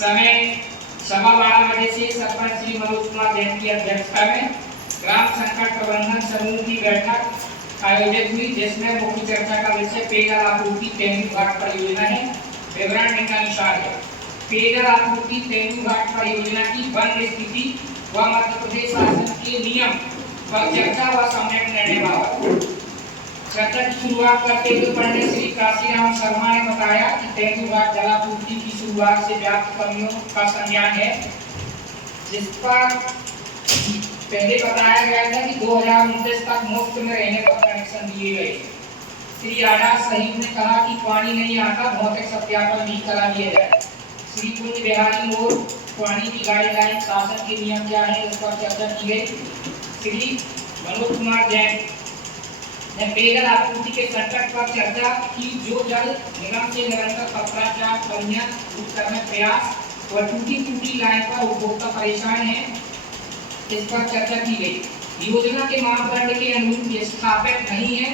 समय 12:15 बजे से सरपंच श्री मनोज कुमार जैन की अध्यक्षता में ग्राम संकट प्रबंधन समूह की बैठक आयोजित हुई, जिसमें मुख्य चर्चा का विषय पेयजल आपूर्ति तेंदू घाट परियोजना है। विवरण निम्नानुसार है। पेयजल आपूर्ति तेंदू घाट परियोजना की बंद स्थिति व मध्य प्रदेश शासन के नियम पर चर्चा व सम्यक निर्णय बाबत चर्चा की शुरुआत करते हुए पंडित श्री काशीराम शर्मा ने बताया कि तेंदू घाट जलापूर्ति की शुरुआत से व्याप्त कमियों का संज्ञान है, जिस पर पहले बताया गया था कि 2029 तक मुफ्त में रहने का कनेक्शन दिए गए। श्री आडा सहीद ने कहा कि पानी नहीं आता, भौतिक सत्यापन भी करा दिया जाए। श्री कुंज बिहारी मोर पानी की गाइडलाइन शासन के नियम क्या है, इस पर चर्चा की गई। श्री मनोज कुमार जैन ने पेयजल आपूर्ति के संकट पर चर्चा की, जो जल निगम से निरंतर पत्राचार कमियां दूर करने प्रयास व टूटी लाइन पर उपभोक्ता परेशान है, इस पर चर्चा की गई। योजना के मापदंड के अनुरूप स्थापित नहीं है।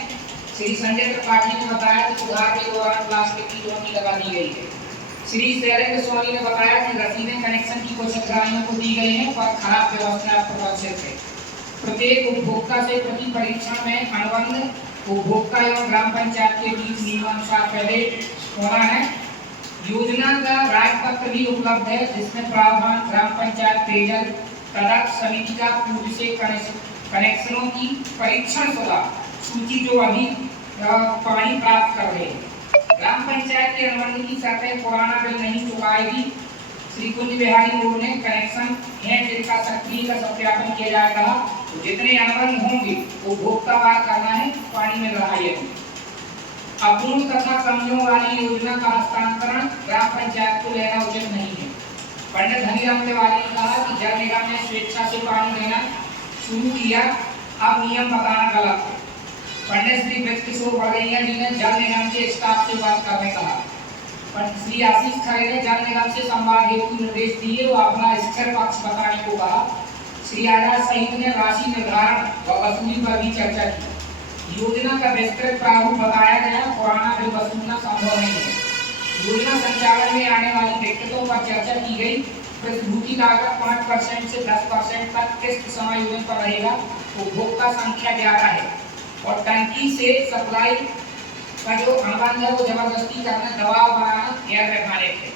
श्री संजय त्रिपाठी ने बताया कि सुधार के दौरान प्लास्टिक की चौकी लगा दी गई है। श्री शैलेंद्र सोनी ने बताया कि रसीदें कनेक्शन की कुछ हितग्राहियों को दी गई हैं, पर खराब व्यवस्था प्रदर्शित है। प्रत्येक उपभोक्ता से प्रति परीक्षण में अनुबंध उपभोक्ता एवं ग्राम पंचायत के बीच नियमानुसार पहले होना है। योजना का राजपत्र भी उपलब्ध है, जिसमें प्रावधान ग्राम पंचायत पेयजल तदक समिति का पूर्व से कनेक्शनों की परीक्षण शुदा सूची जो अभी पानी प्राप्त कर रहे हैं। ग्राम पंचायत के अनुबंध की शर्तें पुराना बिल नहीं चुकाएगी। श्री कुंज बिहारी मोड़ ने कनेक्शन है जिनका सक्रिय का सत्यापन किया जाएगा, तो जितने अनुबंध होंगे उपभोक्तावार करना है, पानी में लड़ाई है। अपूर्ण तथा कमियों वाली योजना का हस्तांतरण ग्राम पंचायत को लेना उचित नहीं है। पंडित धनीराम तिवारी ने कहा कि जल निगम ने स्वेच्छा से पानी देना शुरू किया, अब नियम बताना गलत है। पंडित श्री ब्रजकिशोर बघेलिया जी ने जल निगम के स्टाफ से बात करने कहा। श्री आशीष खरे ने जल निगम से संवाद हेतु निर्देश दिए व अपना स्थिर पक्ष बताने को कहा। श्री आडा सहित ने राशि निर्धारण व वसूली पर भी चर्चा की। योजना का विस्तृत प्रारूप बताया गया, पुराना बिल वसूलना संभव नहीं है। योजना संचालन में आने वाली दिक्कतों पर चर्चा की गई। प्रतिभूति लागत 5% से 10% तक किस्त समायोजन पर रहेगा। उपभोक्ता संख्या 11 है और टंकी से सप्लाई का जो अनुबंध है वो जबरदस्ती करना, दबाव बनाना गैर वैधानिक है।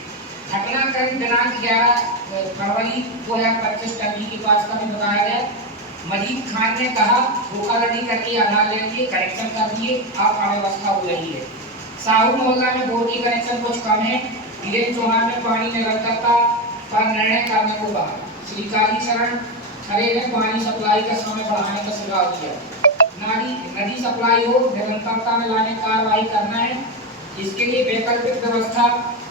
घटनाक्रम दिनांक 11 फरवरी 2025 टंकी के पास का भी बताया गया। मजीद खान ने कहा धोखाधड़ी करके आधार ले लिए, कनेक्शन कर दिए, अब अव्यवस्था हो रही है। साहू मोहल्ला में बोर्ड की कनेक्शन कुछ कम है। वीरेंद्र चौहान ने पानी निरंतरता पर निर्णय करने को कहा। श्री काली शरण खरे ने पानी सप्लाई का समय बढ़ाने का सुझाव दिया। नदी सप्लाई हो निरंतरता में लाने की कार्रवाई करना है। इसके लिए वैकल्पिक व्यवस्था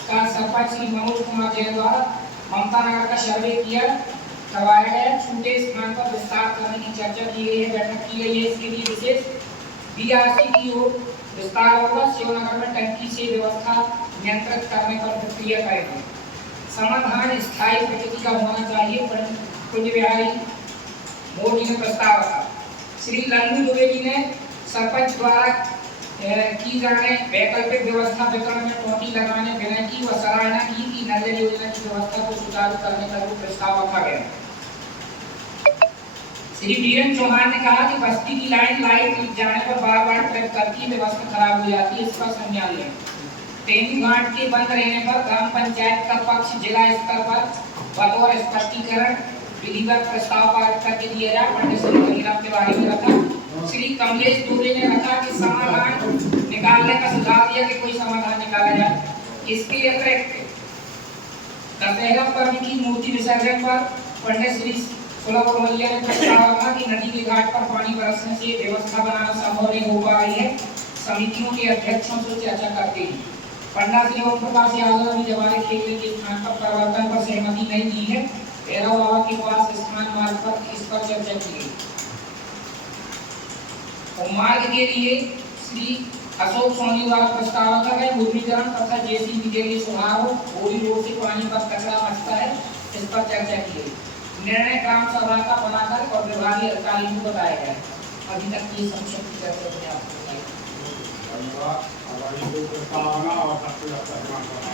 का सरपंच श्री मनोज कुमार जैन द्वारा ममता नगर का सर्वे करवाया गया। छूटे स्थान पर विस्तार करने की चर्चा की गई है, बैठक की गई है। इसके लिए विशेष बीआरसी की ओर विस्तार होगा। शिवनगर में टंकी से व्यवस्था नियंत्रित करने पर प्रक्रिया करेगा। समाधान स्थायी प्रकृति का होना चाहिए, कुंज बिहारी मोड़ जी ने प्रस्ताव रखा। श्री लल्लू दुबे जी ने सरपंच द्वारा की जाने वैकल्पिक व्यवस्था वितरण में टोटी लगाने विनय की व सराहना की कि नजर योजना की व्यवस्था को सुचारू करने का प्रस्ताव रखा गया। श्री वीरेंद्र चौहान ने कहा कि बस्ती की लाइन लाइट जाने पर बार-बार ट्रैप करती व्यवस्था खराब हो जाती है, इसका संज्ञान लें। तेंदू घाट के बंद रहने पर ग्राम पंचायत का पक्ष जिला स्तर पर बतौर स्पष्टीकरण विधिवत प्रस्ताव पारित करके दिया जाए। पंडित श्री धनीराम तिवारी ने रखा। श्री कमलेश दुबे ने रखा कि समाधान निकालने का सुझाव दिया कि कोई समाधान निकाला जाए। इसके अतिरिक्त दशहरा पर्व की मूर्ति विसर्जन पर पंडित श्री सुलभ रोहिया ने प्रस्ताव रखा कि नदी के घाट पर पानी बरसने से व्यवस्था बनाना संभव नहीं हो पा रही है। समितियों के अध्यक्षों से चर्चा करते हैं। पंडित श्री ओम प्रकाश यादव ने जवारे खेलने के स्थान पर परिवर्तन पर सहमति नहीं दी है। भैरव बाबा के पास स्थान मार्ग पर इस पर चर्चा की गई। और मार्ग के लिए श्री अशोक सोनी द्वारा प्रस्ताव रखा गया। मुद्रीकरण तथा जेसीबी के लिए सुधार हो। बोरी रोड से पानी पर कचरा मचता है, इस पर चर्चा की गई। निर्णय ग्राम सभा का बनाकर और विभागीय अधिकारियों को बताया गया। अभी तक ये संक्षिप्त चर्चा धन्यवाद।